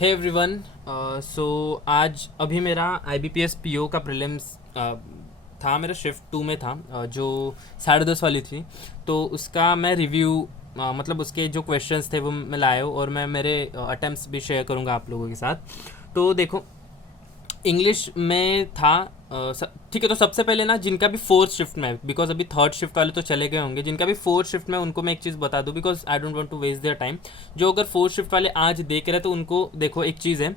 Hey everyone. सो आज अभी मेरा IBPS PO का प्रीलिम्स था। मेरा शिफ्ट 2 में था, जो 10:30 वाली थी। तो उसका मैं रिव्यू, मतलब उसके जो क्वेश्चंस थे वो मैं लाया हूँ, और मैं मेरे अटेम्प्ट्स भी शेयर करूँगा आप लोगों के साथ। तो देखो, इंग्लिश में था। ठीक है, तो सबसे पहले ना, जिनका भी फोर्थ शिफ्ट में है, बिकॉज अभी थर्ड शिफ्ट वाले तो चले गए होंगे, जिनका भी फोर्थ शिफ्ट में, उनको मैं एक चीज़ बता दूं, because I don't want to waste their time. जो अगर फोर्थ शिफ्ट वाले आज देख रहे हैं तो उनको देखो, एक चीज़ है।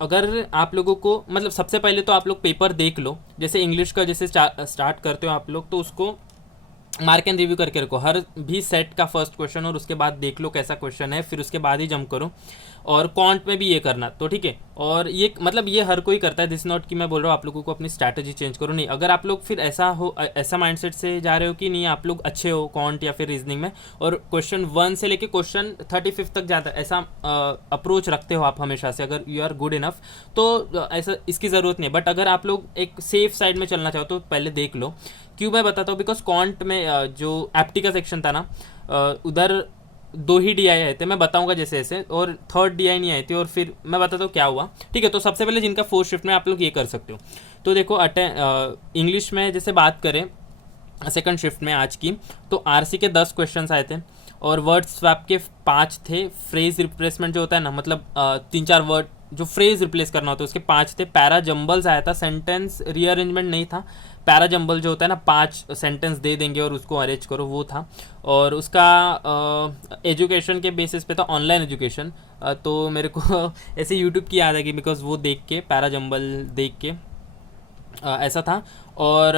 अगर आप लोगों को, मतलब सबसे पहले तो आप लोग पेपर देख लो। जैसे इंग्लिश का जैसे स्टार्ट करते हो आप लोग, तो उसको मार्क एंड रिव्यू करके रखो, हर भी सेट का फर्स्ट क्वेश्चन, और उसके बाद देख लो कैसा क्वेश्चन है, फिर उसके बाद ही जंप करो। और कॉन्ट में भी ये करना, तो ठीक है। और ये मतलब ये हर कोई करता है, दिस नॉट कि मैं बोल रहा हूँ आप लोगों को अपनी स्ट्रैटेजी चेंज करो, नहीं। अगर आप लोग फिर ऐसा माइंडसेट से जा रहे हो कि नहीं, आप लोग अच्छे हो कॉन्ट या फिर रीजनिंग में, और क्वेश्चन 1 से लेके क्वेश्चन 35 तक जाता है, ऐसा अप्रोच रखते हो आप हमेशा से, अगर यू आर गुड इनफ, तो ऐसा इसकी ज़रूरत नहीं है। बट अगर आप लोग एक सेफ साइड में चलना चाहो तो पहले देख लो। क्यों मैं बताता हूँ, बिकॉज कॉन्ट में जो एप्टी का सेक्शन था ना, उधर 2 ही DI आए थे, मैं बताऊंगा जैसे जैसे, और थर्ड DI नहीं आई थी, और फिर मैं बताता हूँ क्या हुआ। ठीक है, तो सबसे पहले जिनका फोर्थ शिफ्ट में, आप लोग ये कर सकते हो। तो देखो, इंग्लिश में जैसे बात करें सेकंड शिफ्ट में आज की, तो RC के 10 क्वेश्चंस आए थे, और वर्ड स्वैप के 5 थे। फ्रेज रिप्लेसमेंट जो होता है ना, मतलब 3-4 वर्ड जो फ्रेज रिप्लेस करना होता है, उसके 5 थे। पैरा जंबल्स आया था, सेंटेंस रीअरेंजमेंट नहीं था। पैरा जंबल जो होता है ना, 5 सेंटेंस दे देंगे और उसको अरेंज करो, वो था। और उसका एजुकेशन के बेसिस पे था, ऑनलाइन एजुकेशन। तो मेरे को ऐसे यूट्यूब की याद है कि, बिकॉज वो देख के, पैरा जंबल देख के ऐसा था। और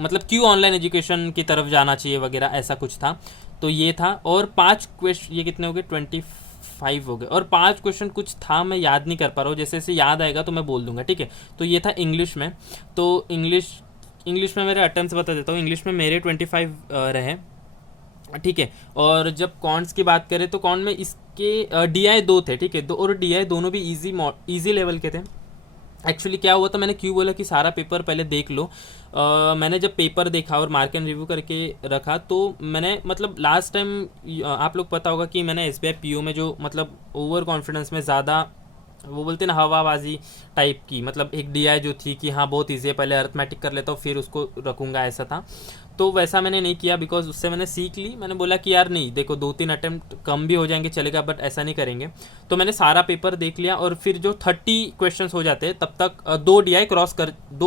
मतलब क्यों ऑनलाइन एजुकेशन की तरफ जाना चाहिए वगैरह, ऐसा कुछ था। तो ये था, और 5 क्वेश्चन, ये कितने हो गए, 25 हो गए, और 5 क्वेश्चन कुछ था, मैं याद नहीं कर पा रहा हूँ, जैसे जैसे याद आएगा तो मैं बोल दूंगा, ठीक है। तो ये था इंग्लिश में। तो इंग्लिश में मेरे अटेम्प्ट्स बता देता हूँ। इंग्लिश में मेरे 25 रहे, ठीक है। और जब कॉन्ट्स की बात करें, तो कॉन्ट में इसके DI 2 थे, ठीक है, दो, और DI दोनों भी इजी लेवल के थे। एक्चुअली क्या हुआ था, मैंने क्यों बोला कि सारा पेपर पहले देख लो। मैंने जब पेपर देखा और मार्क एंड रिव्यू करके रखा, तो मैंने, मतलब लास्ट टाइम आप लोग पता होगा कि मैंने SBI PO में जो, मतलब ओवर कॉन्फिडेंस में ज़्यादा, वो बोलते हैं ना, हवाबाजी टाइप की, मतलब एक DI जो थी कि हाँ बहुत ईजी है, पहले अर्थमेटिक कर लेता हूँ फिर उसको रखूँगा, ऐसा था। तो वैसा मैंने नहीं किया, बिकॉज उससे मैंने सीख ली। मैंने बोला कि यार नहीं, देखो 2-3 अटेम्प्ट कम भी हो जाएंगे चलेगा, बट ऐसा नहीं करेंगे। तो मैंने सारा पेपर देख लिया, और फिर जो 30 क्वेश्चंस हो जाते हैं तब तक 2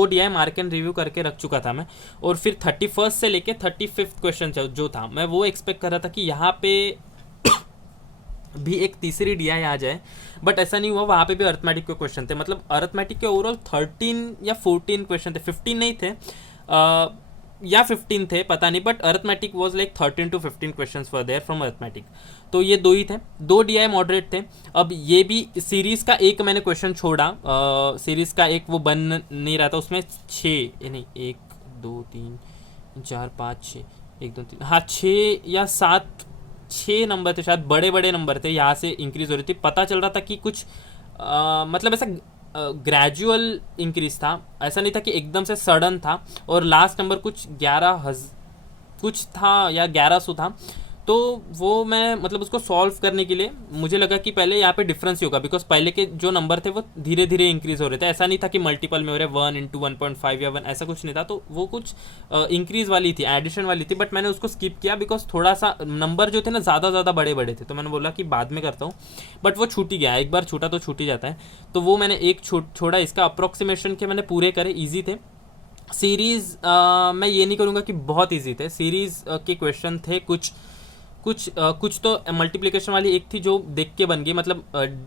DI मार्क एंड रिव्यू करके रख चुका था मैं। और फिर 31st से लेके 35th क्वेश्चन जो था, मैं वो एक्सपेक्ट कर रहा था कि यहाँ पे भी एक तीसरी DI आ जाए, बट ऐसा नहीं हुआ। वहाँ पे भी अर्थमेटिक के क्वेश्चन थे, मतलब अर्थमेटिक के ओवरऑल 13 या 14 क्वेश्चन थे, 15 नहीं थे, या 15 थे, पता नहीं, but arithmetic was like 13 to 15 question for their from arithmetic. तो ये 2 ही थे, 2 DI मॉडरेट थे। अब ये भी सीरीज़ का एक मैंने क्वेश्चन छोड़ा, सीरीज़ का एक वो बन नहीं रहा था, उसमें 6 नहीं, 1 2 3 4 5 6, 1 2 3, हाँ 6 या 7, 6 नंबर थे शायद, बड़े बड़े नंबर थे, यहाँ से इंक्रीज हो रही थी। पता चल रहा था कि कुछ मतलब ऐसा ग्रेजुअल इंक्रीज था, ऐसा नहीं था कि एकदम से सडन था। और लास्ट नंबर कुछ 11 कुछ था, या 1100 था। तो वो मैं, मतलब उसको सॉल्व करने के लिए मुझे लगा कि पहले यहाँ पे डिफरेंस ही होगा, बिकॉज पहले के जो नंबर थे वो धीरे धीरे इंक्रीज हो रहे थे, ऐसा नहीं था कि मल्टीपल में हो रहे 1 into 1.5 या 1, ऐसा कुछ नहीं था। तो वो कुछ इंक्रीज वाली थी, एडिशन वाली थी, बट मैंने उसको स्किप किया, बिकॉज थोड़ा सा नंबर जो थे ना, ज़्यादा बड़े बड़े थे, तो मैंने बोला कि बाद में करता हूँ। बट वो छूट ही गया, एक बार छूटा तो छूट ही जाता है। तो वो मैंने एक छोड़ा, इसका अप्रोक्सीमेशन के मैंने पूरे करे, ईजी थे। सीरीज़ मैं ये नहीं करूँगा कि बहुत ईजी थे, सीरीज़ के क्वेश्चन थे कुछ तो मल्टीप्लिकेशन वाली एक थी जो देख के बन गई, मतलब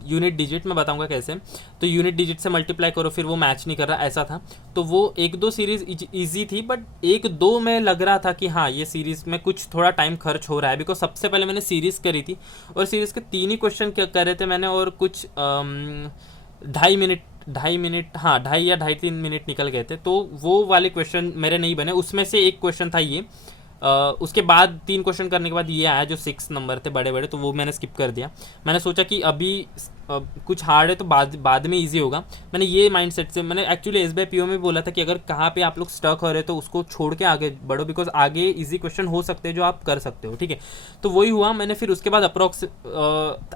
यूनिट डिजिट, मैं बताऊंगा कैसे। तो यूनिट डिजिट से मल्टीप्लाई करो, फिर वो मैच नहीं कर रहा, ऐसा था। तो वो 1-2 सीरीज़ इजी थी, बट 1-2 में लग रहा था कि हाँ, ये सीरीज़ में कुछ थोड़ा टाइम खर्च हो रहा है, बिकॉज सबसे पहले मैंने सीरीज़ करी थी, और सीरीज़ के 3 ही क्वेश्चन करे थे मैंने, और कुछ 2.5 मिनट, हाँ 2.5 या 2.5-3 मिनट निकल गए थे। तो वो वाले क्वेश्चन मेरे नहीं बने, उसमें से एक क्वेश्चन था ये, उसके बाद 3 क्वेश्चन करने के बाद ये आया जो 6 नंबर थे बड़े बड़े, तो वो मैंने स्किप कर दिया। मैंने सोचा कि अभी कुछ हार्ड है तो बाद में इजी होगा। मैंने ये माइंडसेट से, मैंने एक्चुअली एस बाई पीओ में बोला था कि अगर कहाँ पे आप लोग स्टक हो रहे तो उसको छोड़ के आगे बढ़ो, बिकॉज आगे इजी क्वेश्चन हो सकते हैं जो आप कर सकते हो, ठीक है। तो वही हुआ। मैंने फिर उसके बाद अप्रॉक्स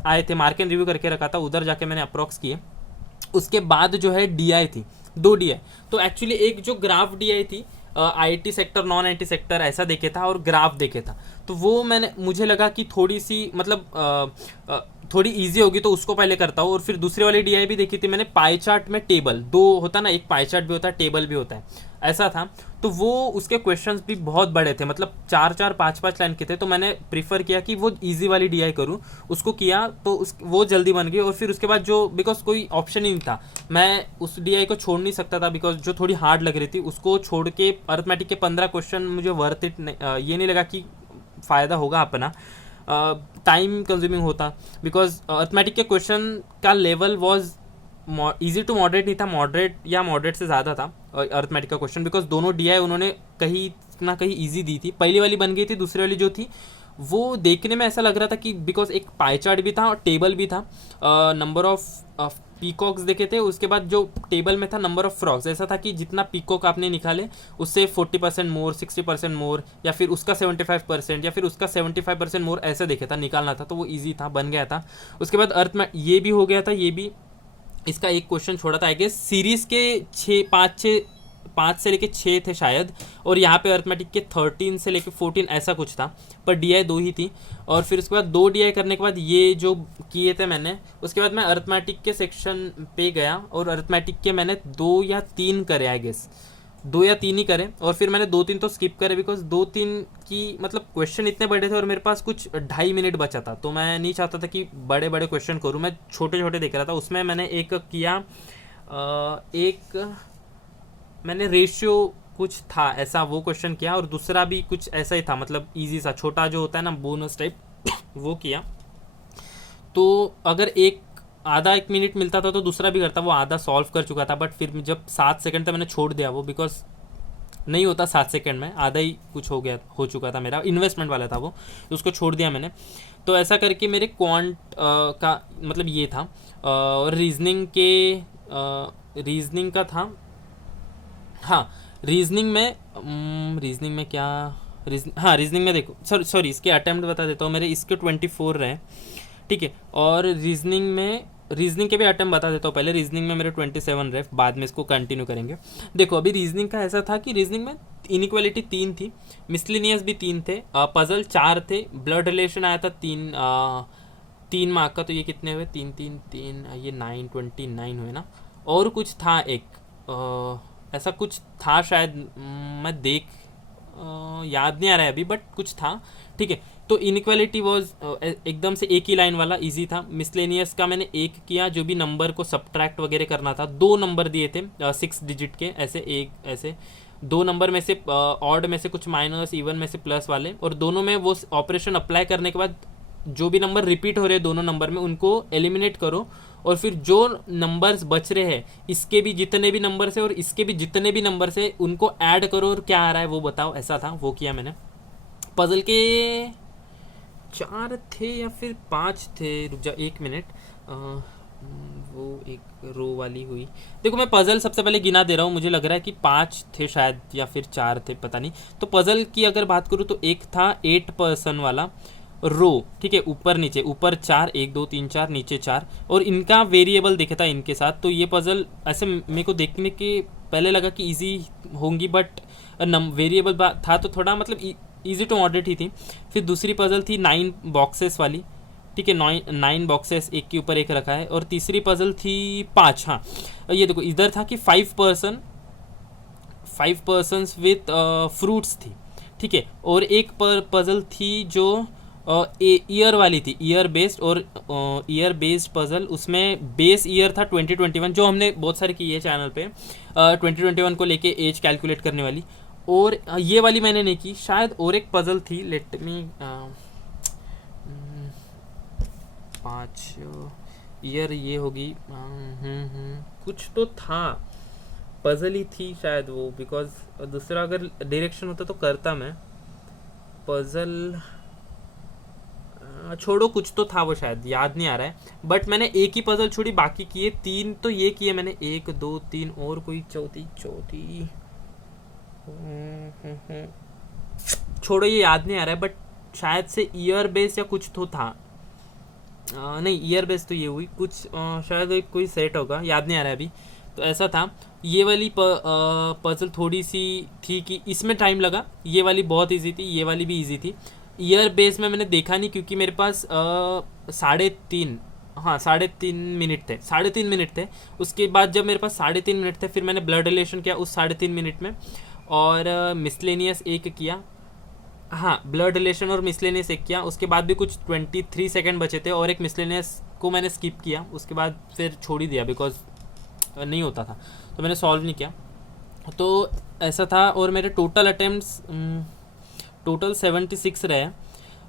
आए थे, मार्क एंड रिव्यू करके रखा था, उधर जाके मैंने अप्रॉक्स किए। उसके बाद जो है डीआई थी, 2 डीआई। तो एक्चुअली एक जो ग्राफ डीआई थी, IT sector non IT sector ऐसा देखे था और ग्राफ देखे था, तो वो मुझे लगा कि थोड़ी सी मतलब थोड़ी इजी होगी तो उसको पहले करता हूँ। और फिर दूसरी वाली डीआई भी देखी थी मैंने, पाई चार्ट में टेबल 2 होता ना, एक पाई चार्ट भी होता है टेबल भी होता है, ऐसा था। तो वो उसके क्वेश्चंस भी बहुत बड़े थे, मतलब 4-4 5-5 लाइन के थे। तो मैंने प्रीफर किया कि वो इजी वाली डीआई करूँ, उसको किया तो वो जल्दी बन गई। और फिर उसके बाद जो, बिकॉज कोई ऑप्शन ही नहीं था, मैं उस डीआई को छोड़ नहीं सकता था, बिकॉज जो थोड़ी हार्ड लग रही थी उसको छोड़ के अर्थमेटिक के 15 क्वेश्चन मुझे वर्थ इट ये नहीं लगा कि फ़ायदा होगा अपना, टाइम कंज्यूमिंग होता। बिकॉज अर्थमेटिक के क्वेश्चन का level was easy to moderate नहीं था, मॉडरेट या मॉडरेट से ज़्यादा था अर्थमेटिक का क्वेश्चन, बिकॉज दोनों डीआई उन्होंने कहीं ना कहीं इजी दी थी। पहली वाली बन गई थी, दूसरी वाली जो थी वो देखने में ऐसा लग रहा था कि, बिकॉज एक पाई चार्ट भी था और टेबल भी था, नंबर ऑफ पीकॉक्स देखे थे, उसके बाद जो टेबल में था नंबर ऑफ फ्रॉक्स, ऐसा था कि जितना पीकॉक आपने निकाले उससे 40% मोर, 60% मोर, या फिर उसका 75%, या फिर उसका 75% मोर, ऐसा देखे था, निकालना था। तो वो ईजी था, बन गया था। उसके बाद अर्थ में ये भी हो गया था, ये भी इसका एक क्वेश्चन छोड़ा था आई गेस, सीरीज के 5 से लेके 6 थे शायद, और यहाँ पे अर्थमेटिक के 13 से लेके 14 ऐसा कुछ था, पर डीआई 2 ही थी। और फिर उसके बाद 2 डीआई करने के बाद ये जो किए थे मैंने, उसके बाद मैं अर्थमेटिक के सेक्शन पे गया और अर्थमेटिक के मैंने 2 या 3 करे आई गेस, 2 या 3 ही करे। और फिर मैंने 2-3 तो स्किप करे, बिकॉज 2-3 की मतलब क्वेश्चन इतने बड़े थे और मेरे पास कुछ 2.5 मिनट बचा था, तो मैं नहीं चाहता था कि बड़े बड़े क्वेश्चन करूँ, मैं छोटे छोटे देख रहा था। उसमें मैंने एक किया, एक मैंने रेशियो कुछ था ऐसा, वो क्वेश्चन किया, और दूसरा भी कुछ ऐसा ही था, मतलब इजी सा छोटा जो होता है ना बोनस टाइप वो किया। तो अगर आधा 1 मिनट मिलता था तो दूसरा भी करता, वो आधा सॉल्व कर चुका था। बट फिर जब 7 सेकंड तक मैंने छोड़ दिया वो, बिकॉज नहीं होता 7 सेकंड में, आधा ही कुछ हो चुका था, मेरा इन्वेस्टमेंट वाला था वो, तो उसको छोड़ दिया मैंने। तो ऐसा करके मेरे क्वांट का मतलब ये था। और रीजनिंग का था, हाँ रीजनिंग में क्या, रीजनिंग में देखो, सॉरी इसके अटेम्प्ट बता देता हूँ, मेरे इसके 24 रहे, ठीक है। और रीजनिंग के भी अटेम्प्ट बता देता हूँ पहले। रीजनिंग में मेरे 27 रहे, बाद में इसको कंटिन्यू करेंगे। देखो अभी रीजनिंग का ऐसा था कि रीजनिंग में इनइक्वालिटी 3 थी, मिसलिनियस भी 3 थे, पजल 4 थे, ब्लड रिलेशन आया था 3 मार्क का, तो ये कितने हुए, 3 ये 929 हुए ना। और कुछ था एक ऐसा कुछ था शायद, मैं याद नहीं आ रहा है अभी, बट कुछ था, ठीक है। तो इनइक्वालिटी वॉज एकदम से एक ही लाइन वाला, इजी था। मिसलेनियस का मैंने एक किया, जो भी नंबर को सब्ट्रैक्ट वगैरह करना था। 2 नंबर दिए थे 6 डिजिट के, ऐसे 2 नंबर में से ऑड में से कुछ माइनस, इवन में से प्लस वाले, और दोनों में वो ऑपरेशन अप्लाई करने के बाद जो भी नंबर रिपीट हो रहे हैं दोनों नंबर में, उनको एलिमिनेट करो, और फिर जो नंबर्स बच रहे हैं, इसके भी जितने भी नंबर्स है और इसके भी जितने भी नंबर्स है, उनको ऐड करो और क्या आ रहा है वो बताओ, ऐसा था। वो किया मैंने। पजल के 4 थे या फिर 5 थे, रुक जा 1 मिनट, वो एक रो वाली हुई। देखो मैं पजल सबसे पहले गिना दे रहा हूँ, मुझे लग रहा है कि 5 थे शायद या फिर 4 थे, पता नहीं। तो पजल की अगर बात करूँ तो एक था 8 पर्सन वाला रो, ठीक है, ऊपर नीचे, ऊपर 4, 1 2 3 4, नीचे 4, और इनका वेरिएबल देखा था इनके साथ। तो ये पजल ऐसे मेरे को देखने के पहले लगा कि इजी होंगी, बट वेरिएबल था तो थोड़ा मतलब इजी टू मॉडरेट ही थी। फिर दूसरी पजल थी 9 बॉक्सेस वाली, ठीक है, 9 बॉक्सेस एक के ऊपर एक रखा है। और तीसरी पजल थी 5, हाँ ये देखो इधर था कि 5 पर्सन्स विथ फ्रूट्स थी, ठीक है। और एक पजल थी जो ईयर वाली थी, ईयर बेस्ड, और ईयर बेस्ड पजल, उसमें बेस ईयर था 2021, जो हमने बहुत सारे की है चैनल पे, 2021 को लेके एज कैलकुलेट करने वाली। और ये वाली मैंने नहीं की शायद। और एक पजल थी, लेट मी 5 ईयर ये होगी, कुछ तो था, पजल ही थी शायद वो, बिकॉज दूसरा अगर डायरेक्शन होता तो करता मैं। पजल छोड़ो, कुछ तो था वो, शायद याद नहीं आ रहा है, बट मैंने एक ही पजल छोड़ी, बाकी किए 3 तो ये किए मैंने, 1 2 3 और कोई चौथी चौथी छोड़ो, ये याद नहीं आ रहा है, बट शायद से ईयर बेस या कुछ तो था। नहीं, ईयर बेस तो ये हुई कुछ, शायद एक कोई सेट होगा, याद नहीं आ रहा है अभी। तो ऐसा था। ये वाली पजल थोड़ी सी थी कि इसमें टाइम लगा, ये वाली बहुत इजी थी, ये वाली भी इजी थी। ईयर बेस में मैंने देखा नहीं क्योंकि मेरे पास 3.5, हाँ 3.5 मिनट थे, 3.5 मिनट थे। उसके बाद जब मेरे पास 3.5 मिनट थे, फिर मैंने ब्लड रिलेशन किया उस 3.5 मिनट में, और मिसलेनियस एक किया, हाँ ब्लड रिलेशन और मिसलेनियस एक किया। उसके बाद भी कुछ 23 सेकंड बचे थे, और एक मिसलेनियस को मैंने स्किप किया, उसके बाद फिर छोड़ ही दिया बिकॉज नहीं होता था, तो मैंने सॉल्व नहीं किया। तो ऐसा था। और मेरे टोटल अटेम्प्ट्स टोटल 76 रहे।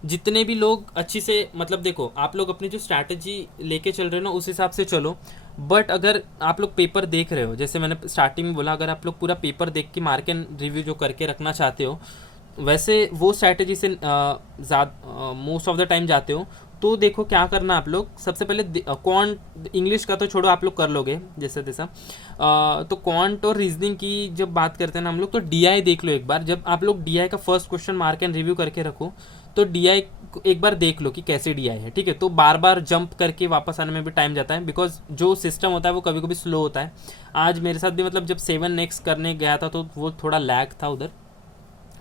जितने भी लोग अच्छी से, मतलब देखो आप लोग अपनी जो स्ट्रैटेजी लेके चल रहे हो ना उस हिसाब से चलो, बट अगर आप लोग पेपर देख रहे हो, जैसे मैंने स्टार्टिंग में बोला, अगर आप लोग पूरा पेपर देख के मार्क एंड रिव्यू जो करके रखना चाहते हो, वैसे वो स्ट्रैटेजी से मोस्ट ऑफ द टाइम जाते हो, तो देखो क्या करना आप लोग। सबसे पहले क्वांट, इंग्लिश का तो छोड़ो, आप लोग कर लोगे जैसे तैसा। तो क्वांट और रीजनिंग की जब बात करते हैं ना हम लोग, तो डीआई देख लो एक बार। जब आप लोग डीआई का first question mark and review करके रखो, तो डीआई एक बार देख लो कि कैसे डीआई है, ठीक है। तो बार बार जंप करके वापस आने में भी टाइम जाता है, बिकॉज जो सिस्टम होता है वो कभी कभी स्लो होता है। आज मेरे साथ भी, मतलब जब 7 नेक्स्ट करने गया था तो वो थोड़ा लैग था उधर,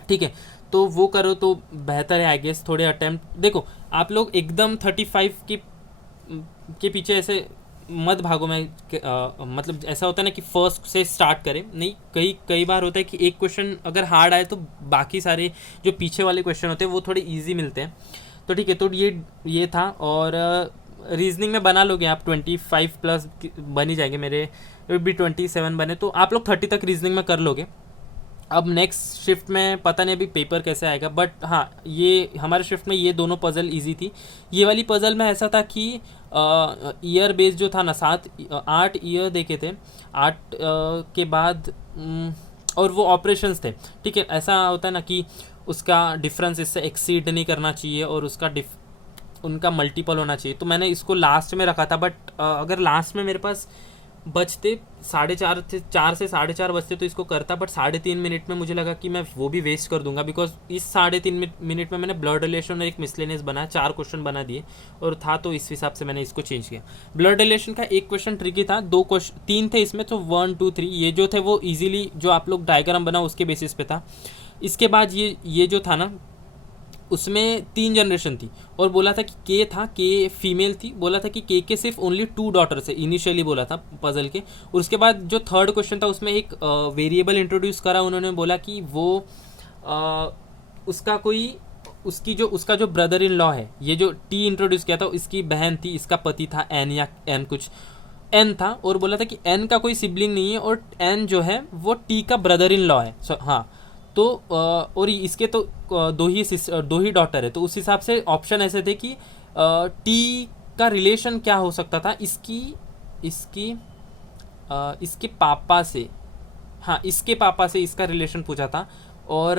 ठीक है। तो वो करो तो बेहतर है आई गेस। थोड़े अटेम्प्ट देखो, आप लोग एकदम 35 के पीछे ऐसे मत भागो। मैं मतलब ऐसा होता है ना कि फर्स्ट से स्टार्ट करें, नहीं, कई बार होता है कि एक क्वेश्चन अगर हार्ड आए तो बाकी सारे जो पीछे वाले क्वेश्चन होते हैं वो थोड़े इजी मिलते हैं। तो ठीक है, तो ये था। और रीजनिंग में बना लोगे आप, 25 प्लस बन ही जाएंगे, मेरे भी 27 बने, तो आप लोग 30 तक रीजनिंग में कर लोगे। अब नेक्स्ट शिफ्ट में पता नहीं अभी पेपर कैसे आएगा, बट हाँ ये हमारे शिफ्ट में ये दोनों पजल इजी थी। ये वाली पजल में ऐसा था कि ईयर बेस जो था ना, 8 ईयर देखे थे, 8 के बाद और वो ऑपरेशंस थे, ठीक है। ऐसा होता है ना कि उसका डिफरेंस इससे एक्सीड नहीं करना चाहिए, और उसका उनका मल्टीपल होना चाहिए। तो मैंने इसको लास्ट में रखा था, बट अगर लास्ट में मेरे पास बचते 4:30 थे, 4 से 4:30 बजते, तो इसको करता, बट 3.5 मिनट में मुझे लगा कि मैं वो भी वेस्ट कर दूंगा, बिकॉज इस 3.5 मिनट में मैंने ब्लड रिलेशन और एक मिसलेनियस बनाया, 4 क्वेश्चन बना दिए और था, तो इस हिसाब से मैंने इसको चेंज किया। ब्लड रिलेशन का एक क्वेश्चन ट्रिकी था, 3 थे इसमें, तो 1 2 3 ये जो थे वो ईजिली जो आप लोग डायग्राम बना उसके बेसिस पे था। इसके बाद ये जो था ना, उसमें 3 जनरेशन थी, और बोला था कि के फीमेल थी, बोला था कि के सिर्फ ओनली 2 डॉटर्स है, इनिशियली बोला था पजल के। और उसके बाद जो थर्ड क्वेश्चन था उसमें एक वेरिएबल इंट्रोड्यूस करा उन्होंने, बोला कि वो उसका जो ब्रदर इन लॉ है, ये जो टी इंट्रोड्यूस किया था, इसकी बहन थी, इसका पति था एन या एन कुछ एन था, और बोला था कि एन का कोई सिबलिंग नहीं है, और एन जो है वो टी का ब्रदर इन लॉ है। हाँ, तो और इसके तो दो ही डॉटर है, तो उस हिसाब से ऑप्शन ऐसे थे कि टी का रिलेशन क्या हो सकता था, इसके पापा से, हाँ इसके पापा से इसका रिलेशन पूछा था। और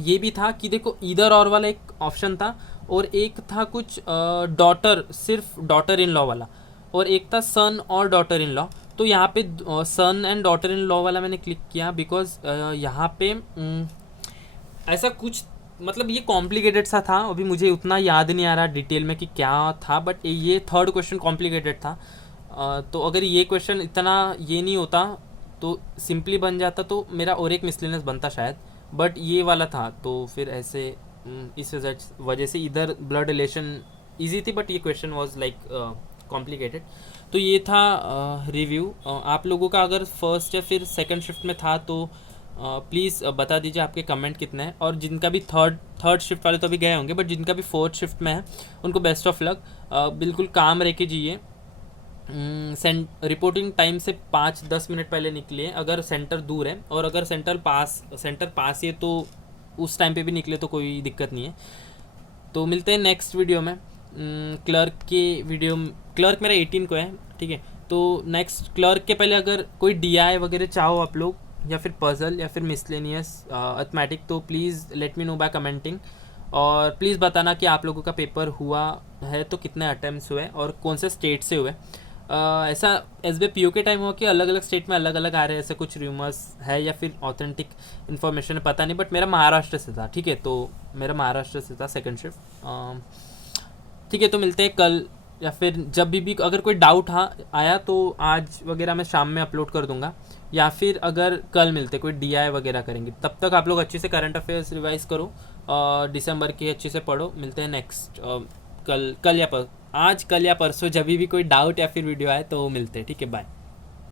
ये भी था कि देखो इधर और वाला एक ऑप्शन था, और एक था कुछ डॉटर, सिर्फ डॉटर इन लॉ वाला, और एक था सन और डॉटर इन लॉ। तो यहाँ पे सन एंड डॉटर इन लॉ वाला मैंने क्लिक किया, बिकॉज यहाँ पे ऐसा कुछ, मतलब ये कॉम्प्लिकेटेड सा था, अभी मुझे उतना याद नहीं आ रहा डिटेल में कि क्या था, बट ये थर्ड क्वेश्चन कॉम्प्लिकेटेड था। तो अगर ये क्वेश्चन इतना ये नहीं होता तो सिंपली बन जाता, तो मेरा और एक मिसलेनियस बनता शायद, बट ये वाला था, तो फिर ऐसे इस वजह से इधर ब्लड रिलेशन ईजी थी, बट ये क्वेश्चन वॉज लाइक कॉम्प्लिकेटेड। तो ये था रिव्यू। आप लोगों का अगर फर्स्ट या फिर सेकंड शिफ्ट में था तो प्लीज़ बता दीजिए आपके कमेंट कितने हैं, और जिनका भी थर्ड शिफ्ट वाले तो अभी गए होंगे, बट जिनका भी फोर्थ शिफ्ट में है उनको बेस्ट ऑफ लक। बिल्कुल काम रह के जिए। रिपोर्टिंग टाइम से 5-10 मिनट पहले निकलिए अगर सेंटर दूर है, और अगर सेंटर पास ही है तो उस टाइम पे भी निकले तो कोई दिक्कत नहीं है। तो मिलते हैं नेक्स्ट वीडियो में। क्लर्क मेरा 18 को है, ठीक है। तो नेक्स्ट क्लर्क के पहले अगर कोई DI वगैरह चाहो आप लोग, या फिर पजल या फिर मिसलेनियस अथमेटिक, तो please let me know by commenting. और प्लीज़ बताना कि आप लोगों का पेपर हुआ है तो कितने अटैम्प्ट्स हुए और कौन से स्टेट से हुए। ऐसा एस बी पी यू के टाइम हुआ कि अलग अलग स्टेट में अलग अलग आ रहे हैं, ऐसे कुछ रूमर्स है या फिर ऑथेंटिक इन्फॉर्मेशन पता नहीं, बट मेरा महाराष्ट्र से था, ठीक है, तो मेरा महाराष्ट्र से था सेकंड शिफ्ट। ठीक है, तो मिलते हैं कल, या फिर जब भी अगर कोई डाउट आया तो आज वगैरह मैं शाम में अपलोड कर दूंगा, या फिर अगर कल मिलते कोई डीआई वगैरह करेंगे। तब तक आप लोग अच्छे से करंट अफेयर्स रिवाइज करो और दिसंबर की अच्छे से पढ़ो। मिलते हैं नेक्स्ट कल या आज कल या परसों, जब भी कोई डाउट या फिर वीडियो आए तो मिलते हैं, ठीक है, बाय।